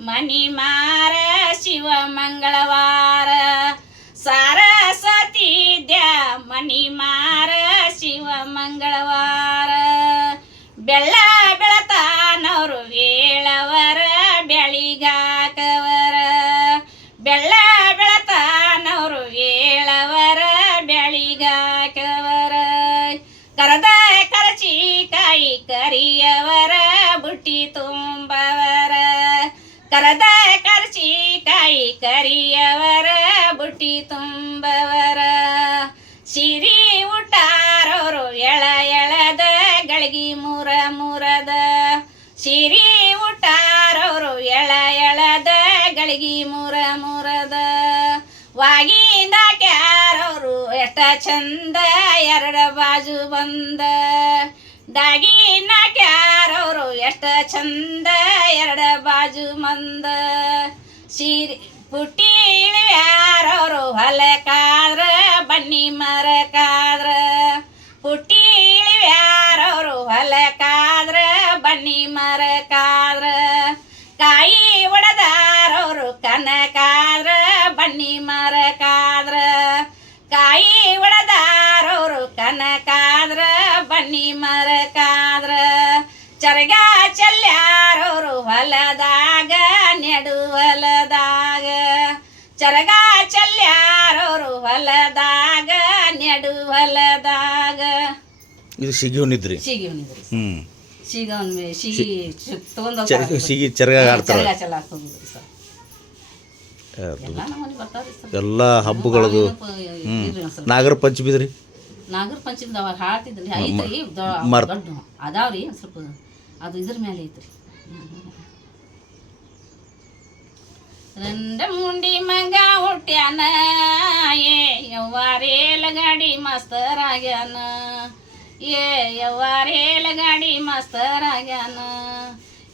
ಮನಿ ಮಾರ ಶಿವ ಮಂಗಳವಾರ ಸಾರಸ್ವತಿ ದ್ಯಾ ಮನಿ ಮಾರ ಶಿವ ಮಂಗಳವಾರ ಬೆಳ್ಳ ಬೆಳತಾನವರು ಹೇಳವರ ಬೆಳಿಗಾಕವರ ಬೆಳ್ಳ ಬೆಳತಾನವರು ಹೇಳವರ ಬೆಳಿಗಾಕವರ ಕರದ ಕರಚಿ ಕಾಯಿ ಕರಿಯವರ ಕಾಯಿ ಕರಿಯವರ, ಬುಟ್ಟಿ ತುಂಬವರ. ಸಿರಿ ಊಟಾರವರು ಎಳ ಎಳದ, ಗಳಗಿ ಮೂರ ಮೂರದ. ಸಿರಿ ಊಟಾರವರು ಎಳ ಎಳದ, ಗಳಗಿ ಮೂರ ಮೂರದ. ವಾಗಿಂದ ಕ್ಯಾರೋರು ಎಷ್ಟ ಚಂದ, ಎರಡ ಬಾಜು ಬಂದ. ದಾಗಿನ ಕ್ಯಾರವರು ಎಷ್ಟ ಚಂದ, ಎರಡ ಬಾಜು ಮಂದ. ಸೀರೆ ಪುಟ್ಟಿ ಇಳಿಯಾರವರು ಹೊಲ ಕಾದ್ರ ಬನ್ನಿ ಮರ ಕಾದ್ರ ಪುಟ್ಟಿ ಇಳಿಯಾರವರು ಹೊಲ ಕಾದ್ರ ಬನ್ನಿ ಮರ ಕಾದ್ರ ಕಾಯಿ ಒಡದಾರವರು ಕನ ಕಾದ್ರ ಬನ್ನಿ ಮರ ಕಾದ್ರ ಕಾಯಿ ಒಡದಾರವರು ಕನ ಕಾದ್ರ ಬನ್ನಿ ಮರ ಕಾದ್ರ ಚರಗ ಚೆಲ್ಯಾರವರು ಹೊಲದಾಗ ಇದು ಸಿಗಿವನಿದ್ರಿ ಸಿಗಿ ಹ್ಮ್. ಹ್ಞೂ ಸಿಗ ಒಂದು ಸಿಗಿ ತಗೊಂಡ್ ಚ ಸಿಗಿ ಚರಗ ಆಡ್ತಾರೆ. ಚರಗ ಚೆಲ್ಲಾಕ್ ಹೋಗುದ್ರಿ ಸರ್. ಅದು ಎಲ್ಲ ನಮ್ಮನೆ ಬರ್ತಾವ್ರಿ ಸರ್. ಎಲ್ಲ ಹಬ್ಬಗಳದು. ಇರ್ರಿ. ನಾಗರ ಪಂಚಮಿ ರೀ ನಾಗರ ಪಂಚಮಿ ಅವಾಗ ಹಾಡ್ತಿದ್ರಿ. ಐತ್ರಿ ದೊ- ಮರ್- ದೊಡ್ಡ ಅದಾವ್ರಿ ಒಂದ್ ಸ್ವಲ್ಪ ಅದು ಇದ್ರ ಮೇಲೆ ಐತ್ರಿ. ರಂಡ ಮುಂಡಿ ಮಗ ಹುಟ್ಟ್ಯಾನ ಏ ಯವ್ವಾರೇಲ ಗಾಡಿ ಮಸ್ತರಾಗ್ಯಾನ. ಏ ಯವ್ವಾರೇಲ ಗಾಡಿ ಮಸ್ತರಾಗ್ಯಾನ.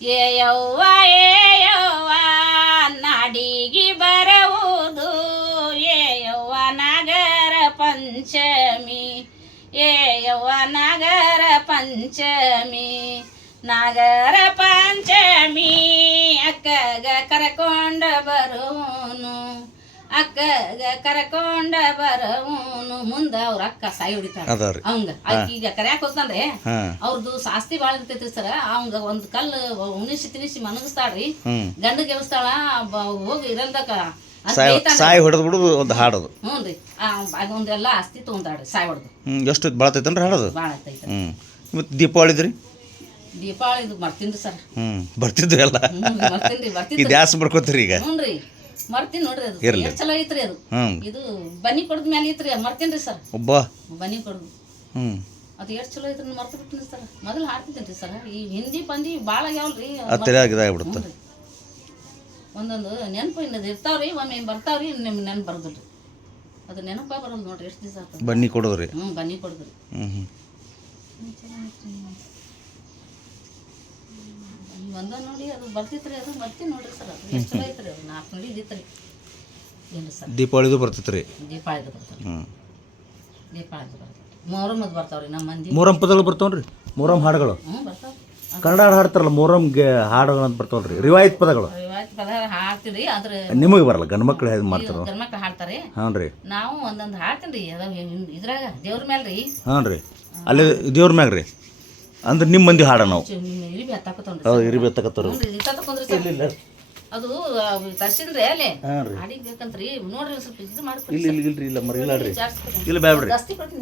ಏ ಯವ್ವ ಏ ಯವ್ವ, ನಾಡಿಗೆ ಬರವುದು. ಏ ಯವ್ವ, ನಾಗರ ಪಂಚಮಿ. ಏ ಯವ್ವ, ನಾಗರ ಪಂಚಮಿ. ನಾಗರ ಪಂಚಮಿ, ಅಕ್ಕಗ ಕರ್ಕೊಂಡ ಬರೋನು ಅಕ್ಕಗ ಕರಕೊಂಡ ಬರೋನು ಮುಂದ ಅವ್ರ ಅಕ್ಕ ಸಾಯಿ ಹೊಡಿತಾರ ಅದಾವ ರೀ. ಅವಂಗ. ಈಗ ಕರ್ಯಾಕ ಹೋಗ್ತಾನ್ರಿ. ಅವ್ರದ್ದು ಆಸ್ತಿ ಬಾಳ ಇರ್ತೈತ್ರಿ ಸರ್. ಅವಂಗ ಒಂದ್ ಕಲ್ಲು ಉಣಿಸಿ ತಿನಿಸಿ ಮನಗಸ್ತಾಳ್ರಿ. ಗಂಡ ಗಂಡಗೆ ಎಬ್ಸ್ತಾಳ ಹೋಗಿ ಇರಲ್ದಕ್ಕ. ಸಾಯಿ. ಸಾಯಿ ಹೊಡೆದು ಬಿಡೋದು ಒಂದು ಹಾಡೋದು. ಹ್ಞೂ ರೀ ಒಂದೆಲ್ಲ ಆಸ್ತಿ ತೊಗೊಂಡಾಡ್ರಿ ಸಾಯಿ ಹೊಡ್ದು. ಹ್ಞೂ ಎಷ್ಟು ಭಾಳತೈತನ್ರಿ ಹಾಡೋದು? ಭಾಳ ಐತೈತೆ ಹ್ಞೂ ಮತ್ತು ದೀಪಾವಳಿದ್ರಿ ದೀಪಾವಳಿ ಇದು ಮರ್ತೀನಿ ಸರ್. ಹ್ಞೂ ಬರ್ತಿದ್ವಿ ಎಲ್ಲ? ಹ್ಞೂ ಮರ್ತೀನಿ ಬರ್ತೀನಿ ದ್ಯಾಸ್ ಬರ್ಕೋತೀರಿ ಈಗ? ಹ್ಞೂ ರೀ ಮರ್ತೀನಿ ನೋಡ್ರಿ ಅದು. ಇರ್ಲಿ. ಎಷ್ಟ್ ಚಲೋ ಐತ್ರಿ ಅದು. ಹ್ಞೂ ಇದು ಬನ್ನಿ ಕೊಡದ ಮೇಲೆ ಐತ್ರಿ ಮರ್ತೀನಿ ರೀ ಸರ್. ಒಬ್ಬ. ಬನ್ನಿ ಕೊಡದು. ಹ್ಞೂ ಅದು ಎಷ್ಟು ಚಲೋ ಐತ್ರಿ ಮರ್ತು ಬಿಟ್ಟಿನಿ ಸರ್. ಮೊದಲು ಹಾಡ್ತಿದ್ದೀನಿ ರೀ ಸರ್. ಈ ಹಿಂದಿ ಪಂದಿ ಭಾಳ ಆಗ್ಯಾವಲ್ರಿ. ಅದು ತಲೆಯಾಗ ಇದಾಗ್ಬಿಡುತ್ತೆ ರೀ. ಒಂದೊಂದು ನೆನಪು ಇನ್ನದು ಇರ್ತಾವ್ರಿ ಒಮ್ಮೆ ಬರ್ತಾವ್ರಿ ನಿಮ್ಮ ನೆನಪು ಬರ್ದಿಲ್ರಿ. ಅದು ನೆನಪ ಬರೋದು ನೋಡ್ರಿ ಎಷ್ಟು ದಿವಸ ಆಗ್ತದೆ ಬನ್ನಿ ಕೊಡೋದ್ರಿ. ಹ್ಞೂ ಬನ್ನಿ ಕೊಡದ್ರಿ. ಹ್ಞೂ ಹ್ಞೂ ಒಂದ ನೋಡಿ ಅದು ಬರ್ತಿತ್ರಿ ಅದು ಬರ್ತೀವಿ ನೋಡ್ರಿ ಸರ್ ಅದು. ಎಷ್ಟು ಚಲೋ ಐತ್ರಿ ಅದು. ನಾಲ್ಕು ನೋಡಿ ಇದ್ದಿತ್ರಿ ಏನು ಸರ್? ದೀಪಾವಳಿದು ಬರ್ತೈತೆ ರೀ ದೀಪಾವಳಿದು ಬರ್ತಾವೆ ಹ್ಞೂ ದೀಪಾವಳಿದು ಬರ್ತಾವೆ ಮೊಹರಮ್ಮದು ಬರ್ತಾವ್ರಿ ನಮ್ಮ ಮಂದಿ. ಮೊರಂ ಪದಗಳು ಬರ್ತಾವ್ರಿ ಮೊರಂ ಹಾಡುಗಳು. ಹ್ಞೂ ಬರ್ತಾವೆ ಕನ್ನಡ ಹಾಡು ಹಾಡ್ತಾರಲ್ಲ ಮೂರಮ್ಗೆ ಹಾಡುಗಳು ಅಂತ ಬರ್ತಾವಲ್ರಿ. ರಿವಾಯತ್ ಪದಗಳು. ರಿವಾಯತ್ ಪದ ಹಾಡ್ತೀರಿ ಅದ್ರ ನಿಮಗೆ ಬರಲ್ಲ ಗಂಡು ಮಕ್ಳು ಹೇಗೆ ಮಾಡ್ತಾರ? ಗಂಡ್ಮಕ್ಳು ಹಾಡ್ತಾರೆ. ಹಾಂ ರೀ ನಾವು ಒಂದೊಂದು ಹಾಡ್ತೀನಿ ರೀ ಅದ ಇದ್ರಾಗ ದೇವ್ರ ಮೇಲೆ ರೀ ಹಾಂ ರೀ ಅಲ್ಲಿ ದೇವ್ರ ಮ್ಯಾಗ ರೀ ಅಂದ್ರೆ ನಿಮ್ಮ ಮಂದಿ ಹಾಡ ನಾವು. ಇರಿಬಿ ಹತ್ತಾಕತ್ತೊಂಡ್ರಿ ಹೌದು ತಕೊಂಡ್ರಿ ಸರ್. ಅದು ತರ್ಸಿನ್ರಿ ಅಲ್ಲಿ. ಹಾಂ ರೀ. ಹಾಡಿಗೆ ಬೇಕಂತ್ರಿ. ನೋಡ್ರಿ ಒಂದ್ ಸ್ವಲ್ಪ ಇದು ಇಲ್ಲ ಮಾಡ್ಕೊಡಿ ಇಲ್ಲ ಇಲ್ರಿ ಇಲ್ಲ ಮರಿ ಇಲ್ಲ ರೀ ಜಾಸ್ತಿ. ಇಲ್ಲ ಬ್ಯಾಡ್ರಿ. ಜಾಸ್ತಿ ಕೊಡ್ತೀನಿ.